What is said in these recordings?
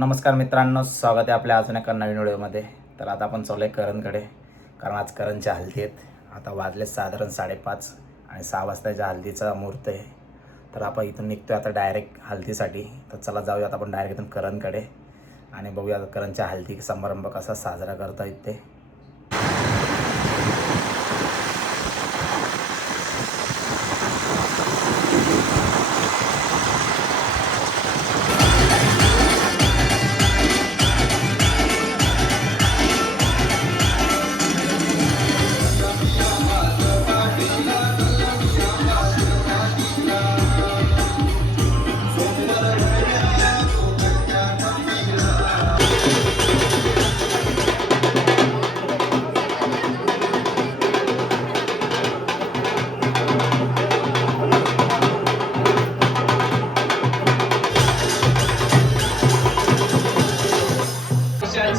नमस्कार मित्रांनो, स्वागत आहे आपल्या अजून एका नवीन व्हिडिओमध्ये. तर आता आपण चालू आहे करणकडे, कारण आज करणच्या हल्दी आहेत. आता वाजले साधारण 5:30 आणि 6 वाजताच्या हल्दीचा मुहूर्त आहे. तर आपण इथून निघतो आता डायरेक्ट हल्दीसाठी. तर चला जाऊया आता आपण डायरेक्ट इथून करणकडे आणि बघूया करणच्या हल्दी समारंभ कसा साजरा करता येते.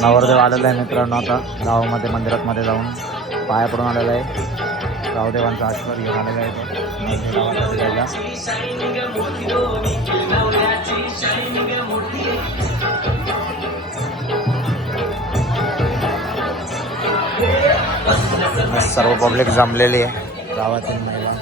नवरदेव आलेला आहे मित्रांनो. आता गावामध्ये मंदिरात जाऊन पाया पडून आलेला आहे. गावदेवांचा आशीर्वाद घेऊन आलेला आहे. सर्व पब्लिक जमलेली आहे, गावातील महिला.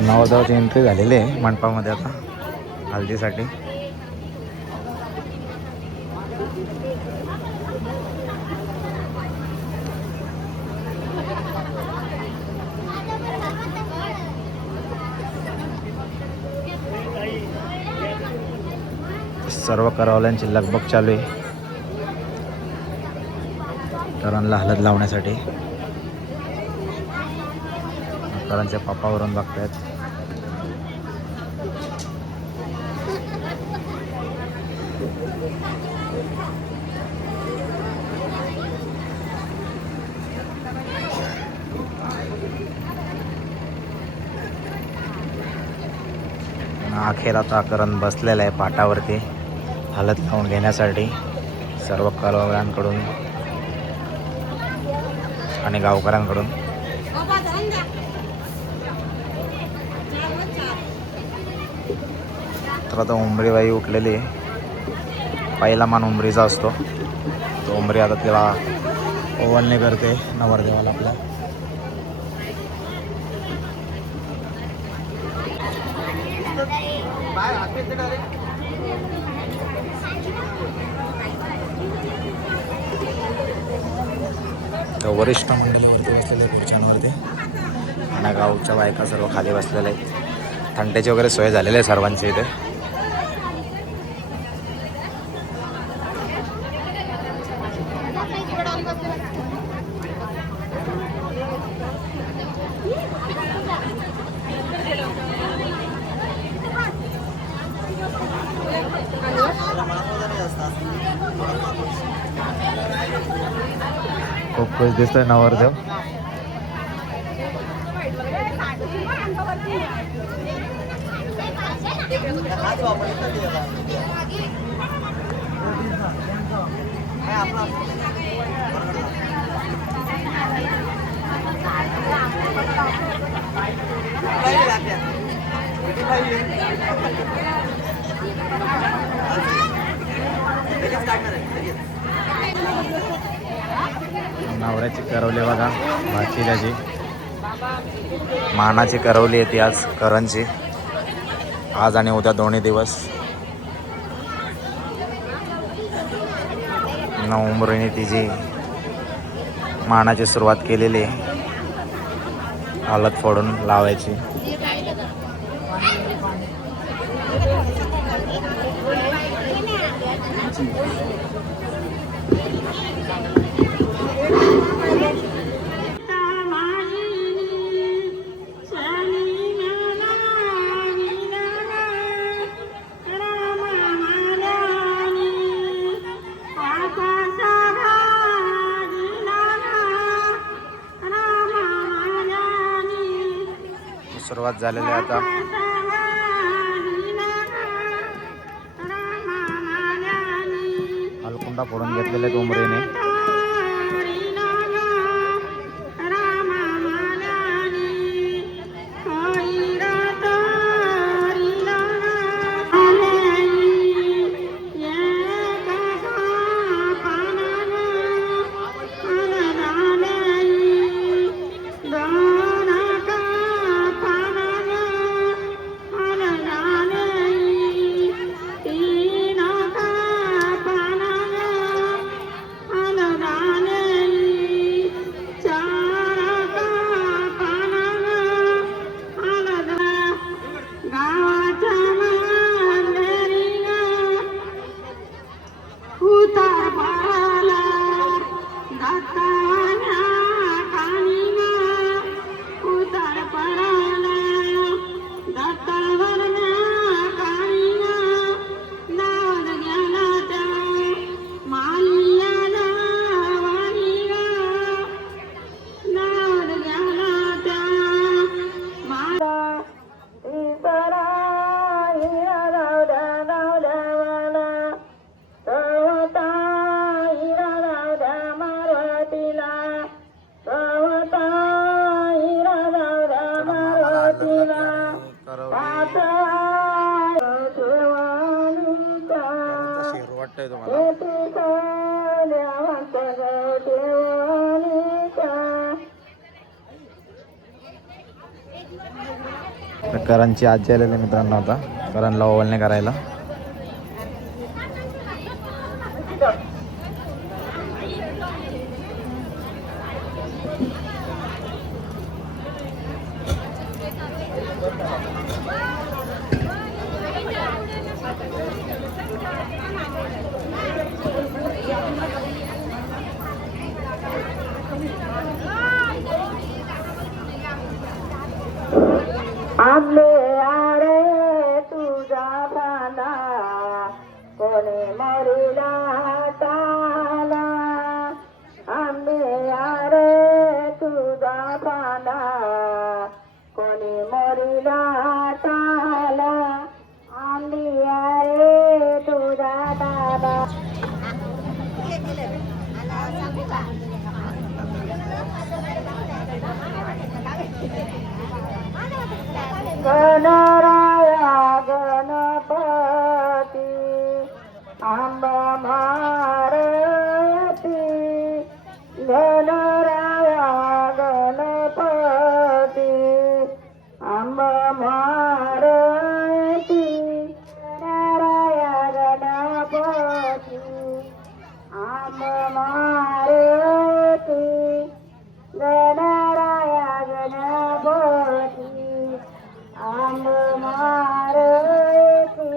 नवरदेवाची एंट्री झालेली आहे मंडपामध्ये आता हल्दीसाठी. सर्व करवल्यांची लगबग चालू आहे करणला हळद लावण्यासाठी. करणच्या पप्पावरून बघतायत. अखेर आता करण बसलेला आहे पाटावरती हळद लावून घेण्यासाठी सर्व करवल्यांकडून आणि गावकऱ्यांकडून. तर आता उंबरीबाई उठलेली आहे. पहिला मान उंबरीचा असतो. तो उंबरी आता तिला ओवाळणी करते नवरदेवाला आपला. वरिष्ठ मंडळीवरती बसलेले खुर्च्यांवरती आणि गावच्या बायका सर्व खाली बसलेले आहेत. थंड्याची वगैरे सोय झालेली आहे सर्वांची इथे. खूप खुश दिसतोय नवरदेव. नवऱ्याची करवली बघा, भाचील्याची मानाची करवली येते आज करणची. आज आणि उद्या दोन्ही दिवस उंबरीने तिची मानाची सुरुवात केलेली आहे हळद फोडून लावायची. सुरुवात झालेली आहे आता. अलकुंडा फोडून घेतलेले डोंबरीने. वाटतंय तुम्हाला? करणची आजी आलेले मित्रांनो आता करणला ओवळणे करायला. आंबे आरे तुझा भाला कोणी मोरीला टाला. आंबे आरे तुझा भाला कोणी मोरीला टाला. आंबे आरे तुझा भाला गणराया गणपती आंबा भारती. गणराया गणपती आंबा भारती. गणराया गणपती आंबा भारती. गणराया गणपती आंब मारती.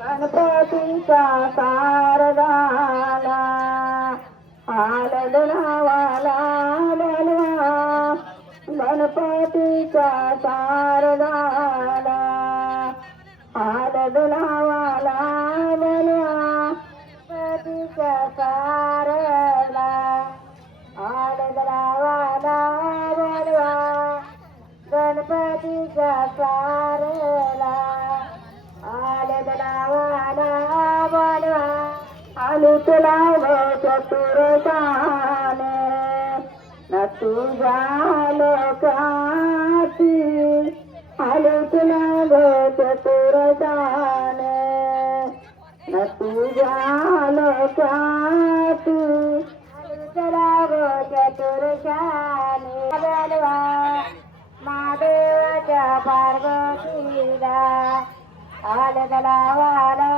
गणपतीचा सारदाला आनंद नावाला बनवा. गणपतीचा सारदाला आनंद नावाला बनवा. गणपतीचा सारला आनंद नावाला बनवा. गणपतीचा सारला आनंद नावाला बनवा. आलूच लाव चतुरसाने न तुझ्या लोकाची. आलूच लाव चतुरसाने न तुझ्या लोकाची. आलूच लाव चतुरसाने बनवा. महादेवाच्या पार्वतीला आनंद नावाला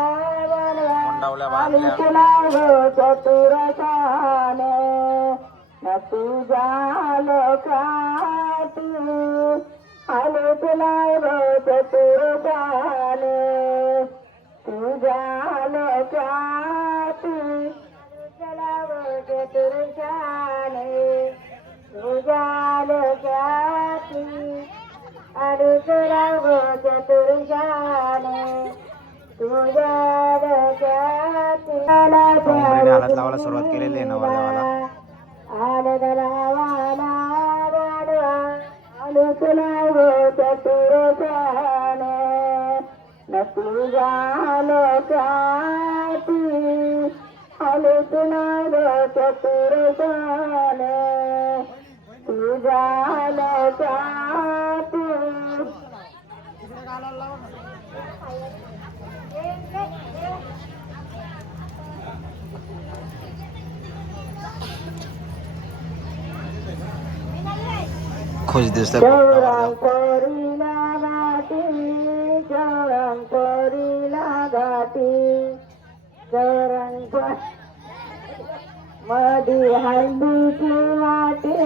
बनवा. तुला चतुरसाने न तुझ्या लोकाती. आले तुला चतुरसाने तुझ्या लोकाती. तुला चतुरसाने तुझ्या लोकाती. तुला चतुरसाने तुझ्या लोकाती. हात लावायला सुरुवात केलेली आहे नवा लावायला. आनंद नावाला बनवा. तुला तुझ्या लोकाती हलतुनाग चतुरसान तुझ्या लोकाती खुश दिसतोय चौरंकोरीला घाटी चौरंकोरीला घाटी चौरंको मधी हळदीची वाटी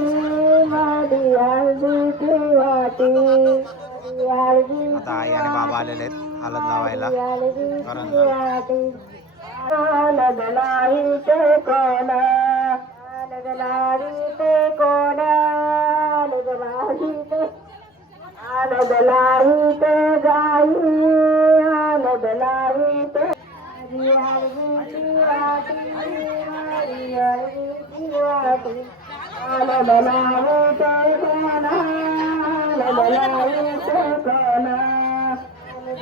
मधी हळदीची वाटी आता आई आणि बाबा आलेले आहेत हळद लावायला करणला. लगलाई ते कोणा लगलाई ते कोणा लगलाई ते लगलाई ते गाई लगलाई ते हळदीची वाटी हळदीची वाटी लगलाई ते कोणा लगलाई ते कोणा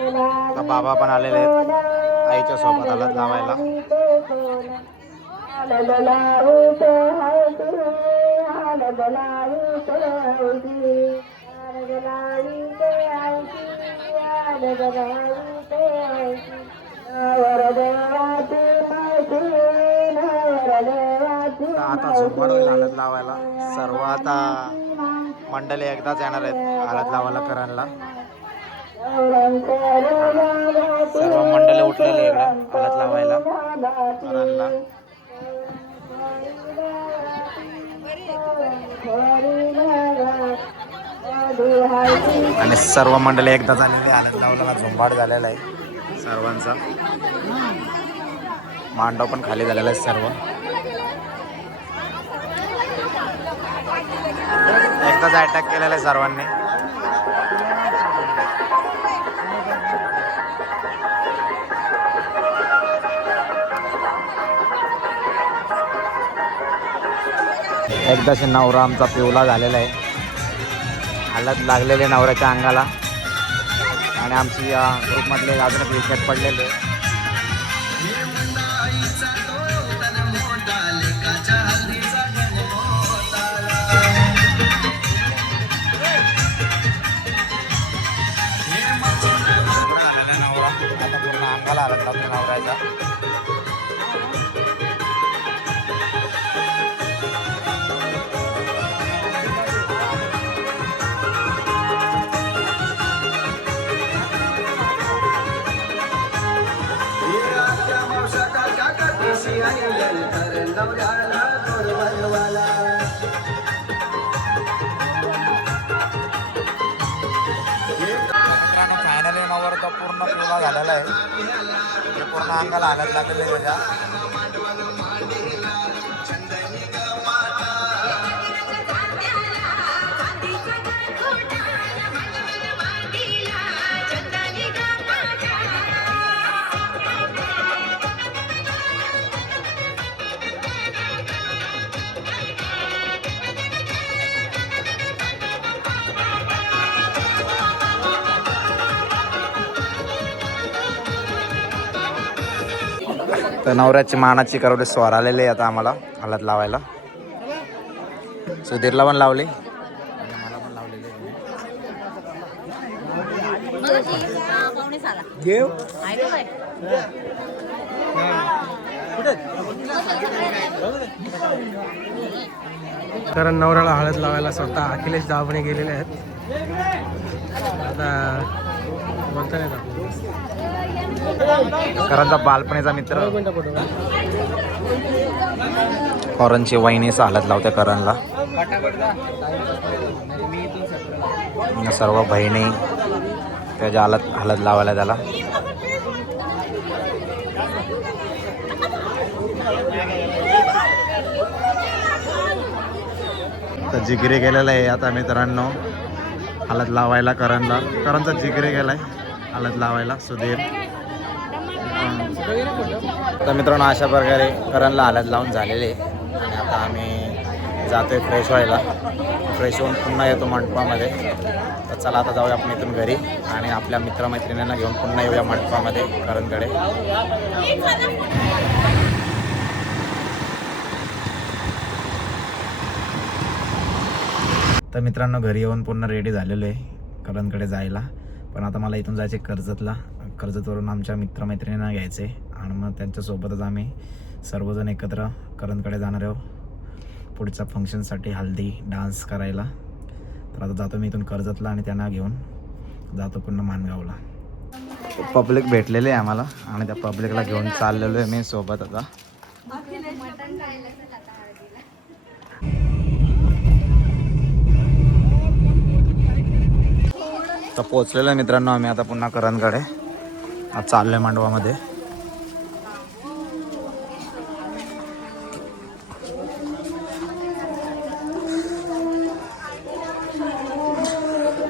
आता बाबा पण आलेले आहेत आईच्या सोबत हळद लावायला. आता झुंबड होईल हळद लावायला. सर्व आता मंडळी एकदाच येणार आहेत हळद लावायला करणला. सर्व मंडळी उठलेले इकडं हळद लावायला करणला. आणि सर्व मंडळी एकदा झालेली हळद लावलेला झुंबाड झालेला आहे सर्वांचा. मांडव पण खाली झालेला आहे सर्व. एकदाच अटॅक केलेला आहे सर्वांनी. एकदाशी नवरा आमचा पिवला झालेला आहे. हळद लागलेले नवऱ्याच्या अंगाला. आणि आमची या ग्रुपमधले अजून विकेट पडलेले. नवरा आता पूर्ण अंगाला हळद लागते नवऱ्याचा. फायनली नवर तो पूर्ण पिवळा झालेला आहे. पूर्ण अंगाला हळद लागलेली आहे त्याच्या. तर नवऱ्याची मानाची करवडे स्वर आलेले आहे आता आम्हाला हळद लावायला. सुधीरला पण लावली आणि मला पण लावलेली आहे. कारण नवऱ्याला हळद लावायला स्वतः अखिलेश जावणे गेलेले आहेत. आता बोलता नाही करणचा बालपणीचा मित्र करणची वहिनीचा हळद लावते करणला. सर्व बहिणी त्याच्या हळद लावायला त्याला. तर जिगरी गेलेला आहे आता मित्रांनो हळद लावायला करणला. करणचा जिगरी गेलाय हळद लावायला सुधीर. तर मित्रांनो अशा प्रकारे करणला हळद लावून झालेले. आणि आता आम्ही जातोय फ्रेश व्हायला. फ्रेश होऊन पुन्हा येतो मंडपामध्ये. तर चला आता जाऊया आपण इथून घरी आणि आपल्या मित्रमैत्रिणींना घेऊन पुन्हा येऊया मंडपामध्ये करणकडे. तर मित्रांनो घरी येऊन पुन्हा रेडी झालेलो आहे करणकडे जायला. पण आता मला इथून जायचे कर्जतला. कर्जतवरून आमच्या मित्रमैत्रिणींना घ्यायचे आणि मग त्यांच्यासोबतच आम्ही सर्वजण एकत्र करणकडे जाणार आहोत पुढच्या फंक्शनसाठी हल्दी डान्स करायला. तर आता जातो मी इथून कर्जतला आणि त्यांना घेऊन जातो पुन्हा माणगावला. पब्लिक भेटलेले आहे आम्हाला आणि त्या पब्लिकला घेऊन चाललेलो आहे मी सोबत. आता तर पोचलेलो आहे मित्रांनो आम्ही आता पुन्हा करणकडे. आज चाललोय मांडवामध्ये.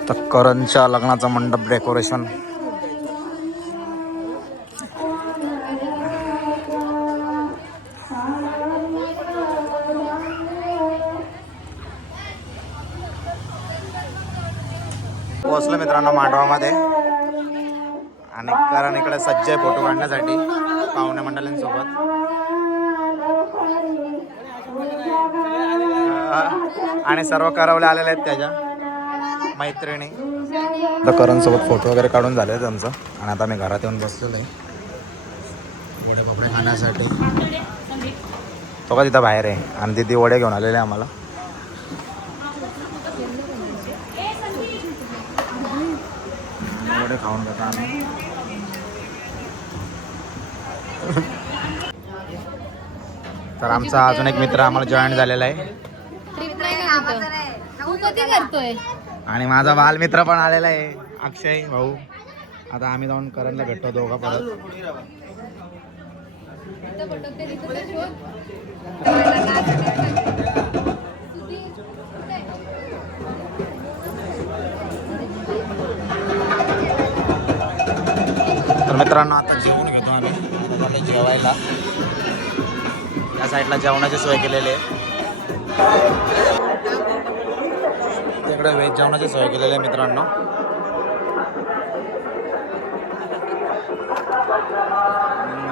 तर करणच्या लग्नाचा मंडप डेकोरेशन. पोहोचलो मित्रांनो मांडवामध्ये आणि करण इकडे सज्ज आहे फोटो काढण्यासाठी पाहुण्या मंडळींसोबत. आणि सर्व करवले आलेले आहेत त्याच्या मैत्रिणी. तर करणसोबत फोटो वगैरे काढून झाले त्यांचं आणि आता मी घरात येऊन बसलेलो आहे वडे पापडे खाण्यासाठी. तो का तिथं बाहेर आहे आणि तिथे वडे घेऊन आलेले आम्हाला. वडे खाऊन घेतो आम्ही. तर आमचा अजून एक मित्र आम्हाला जॉईन झालेला आहे आणि माझा बालमित्र पण आलेला आहे अक्षय भाऊ. आता आम्ही जाऊन करणला भेटतो दोघा परत. तर मित्रांनो आता जेवण घेतो आम्ही. आता चाललो जेवायला. या साईडला जेवणाची सोय केलेली आहे. तिकडे व्हेज जेवणाची सोय केलेली आहे मित्रांनो.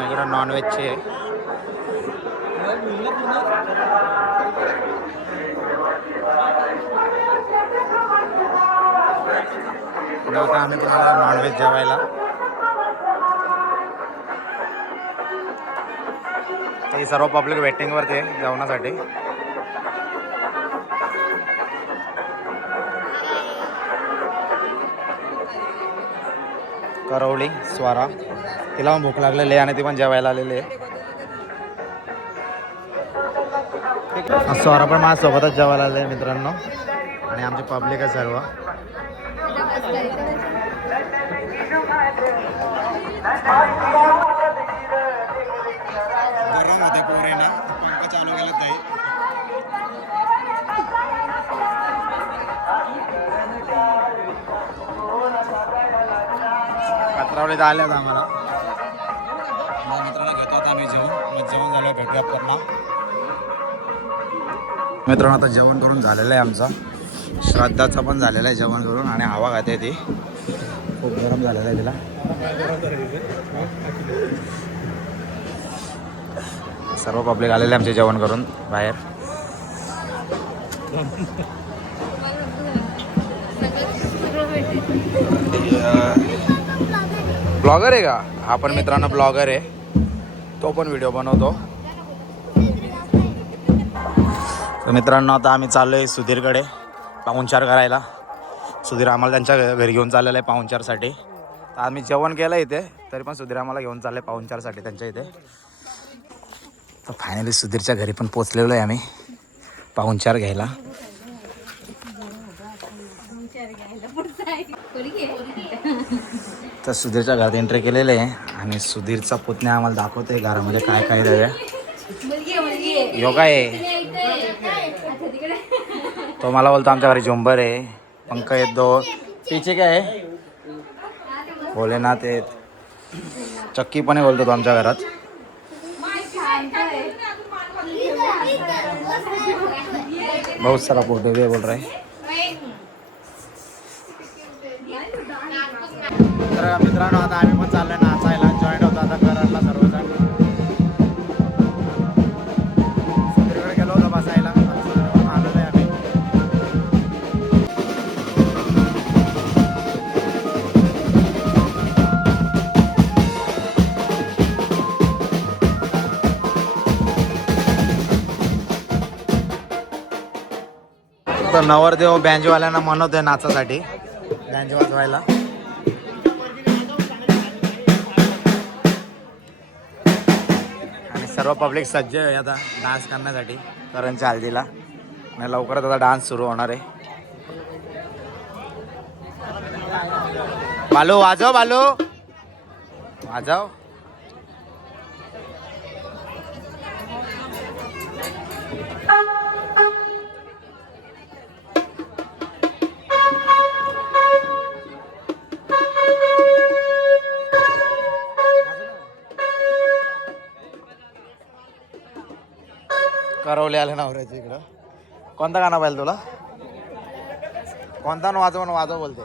इकडे नॉनव्हेजची आहे. आता आम्ही नॉनव्हेज जेवायला. ते सर्व पब्लिक वेटिंगवरती आहे जेवणासाठी. करवली स्वारा तिला पण भूक लागलेली आहे आणि ती पण जेवायला आलेली आहे. स्वारा पण माझ्यासोबतच जेवायला आले मित्रांनो आणि आमची पब्लिक आहे सर्व. गरम होते पोरे ना पंखा चालू केला नाही. पत्रावळीत आल्यात आम्हाला. मित्रांनो घेतो आता आम्ही जेवण. मग जेवण झालं भेटूया पुन्हा. मित्रांनो आता जेवण करून झालेलं आहे आमचा. श्राद्धाचं पण झालेलं आहे जेवण करून आणि हवा खाते ती खूप गरम झालेलं आहे तिला. सर्व पब्लिक आलेले आमचे जेवण करून बाहेर. ब्लॉगर आहे का हा पण मित्रांनो ब्लॉगर आहे. तो पण व्हिडिओ बनवतो. तर मित्रांनो आता आम्ही चाललो आहे सुधीरकडे पाहुणचार करायला. सुधीर आम्हाला त्यांच्या घरी घेऊन चाललेलं आहे पाहुणचारसाठी. तर आम्ही जेवण केलं इथे तरी पण सुधीर आम्हाला घेऊन चाललं आहे पाहुणचारसाठी त्यांच्या इथे. तर फायनली सुधीरच्या घरी पण पोचलेलो आहे आम्ही पाहुणचार घ्यायला. तर सुधीरच्या घरात एंट्री केलेले आहे आणि सुधीरचा पुतण्या आम्हाला दाखवतोय घरामध्ये काय काय द्याव्या. योगा आहे तो मला बोलतो आमच्या घरी झुंबर आहे पंख आहेत दो. पीछे काय आहे भोलेनाथ आहेत चक्की पण आहे बोलतो तो आमच्या घरात. बहुत सारा फोटो भी बोल रहे. तर मित्रांनो आता आम्ही पण चाललोय नाचायला. जॉईन होतो आता कराडला सर्वजण. सुंदरीकडे गेलो होतो बसायला. आता सुंदरीकडून आलेलो आहे आम्ही. तर नवरदेव बँजवाल्यांना म्हणवतोय नाचासाठी. बँज वाजवायला. आणि सर्व पब्लिक सज्ज आहे आता डान्स करण्यासाठी करणच्या हल्दीला. आणि लवकरच आता डान्स सुरू होणार आहे. बालू वाजव, बालू वाजव. करवले आले नवऱ्याच्या इकडं. कोणता गाणं पाहिजे तुला? कोणता वाजव वाजव बोलते.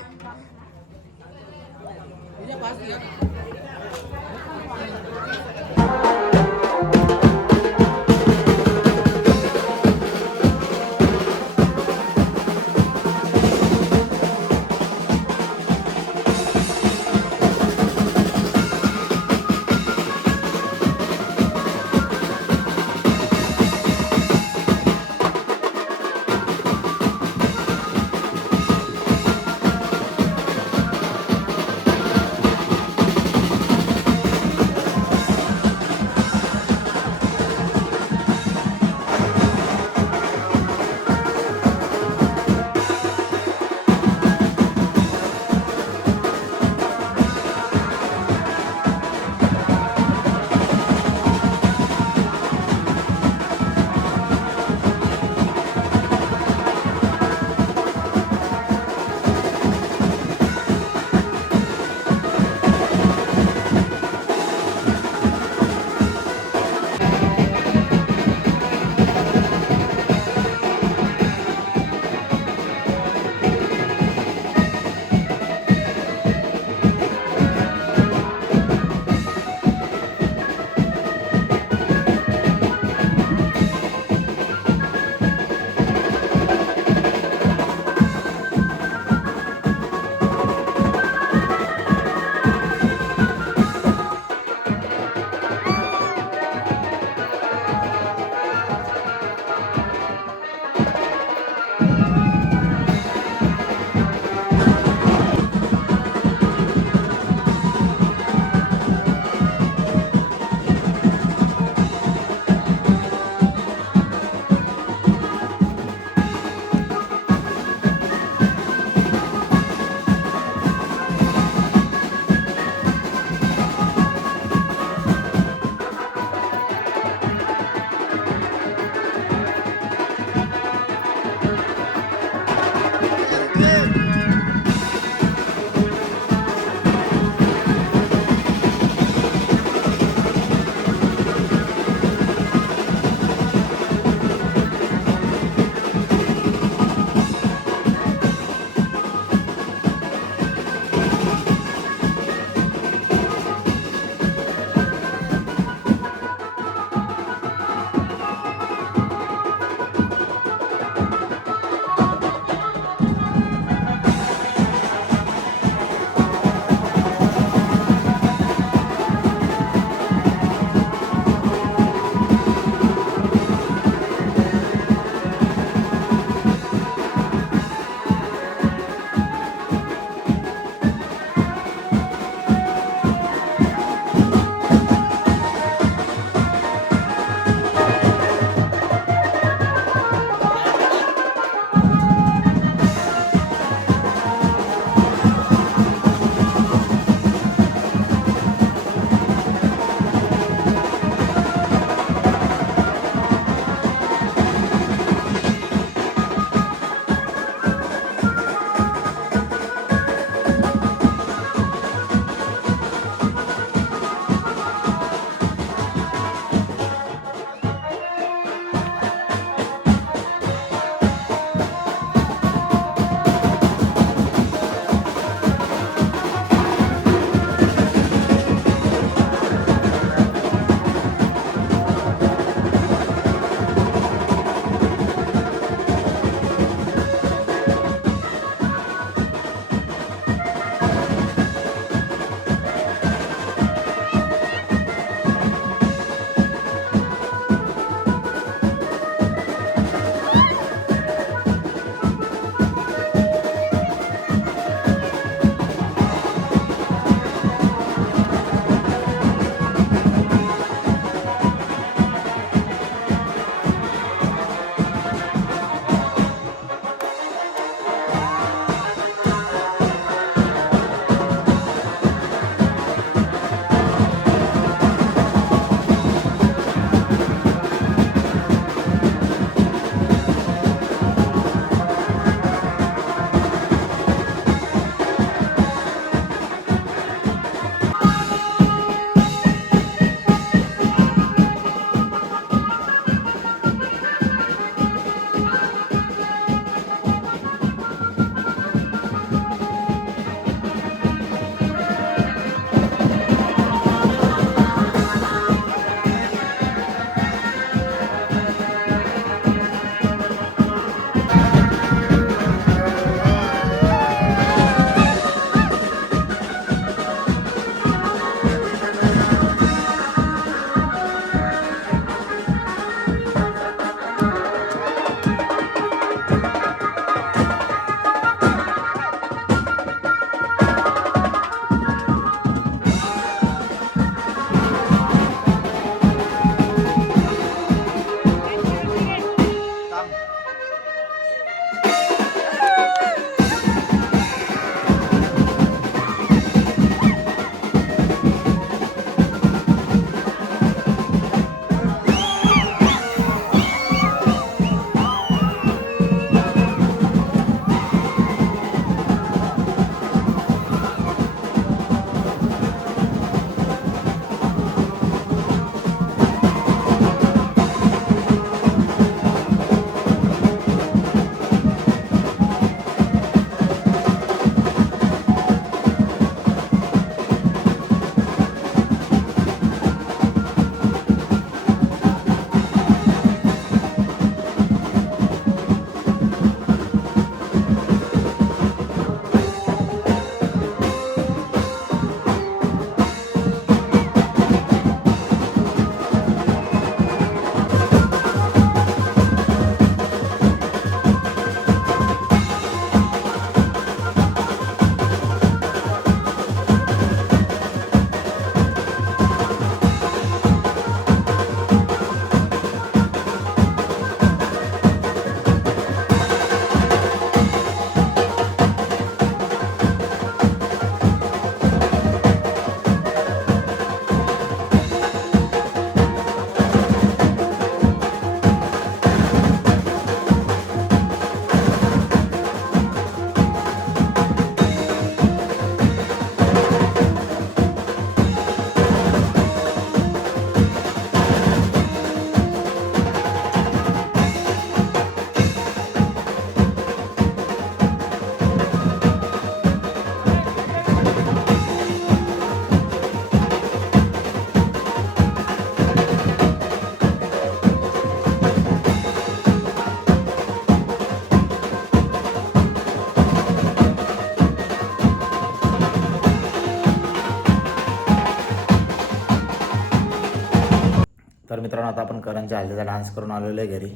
तर मित्रांनो आता आपण करणच्या हल्दीचा डान्स करून आलेलो आहे घरी.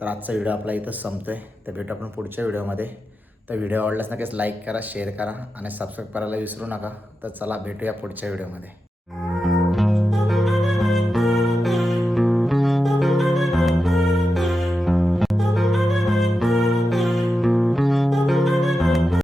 तर आजचा व्हिडिओ आपला इथंच संपतो आहे. तर भेटू आपण पुढच्या व्हिडिओमध्ये. तर व्हिडिओ आवडल्यास नक्कीच लाईक करा, शेअर करा आणि सबस्क्राईब करायला विसरू नका. तर चला भेटूया पुढच्या व्हिडिओमध्ये.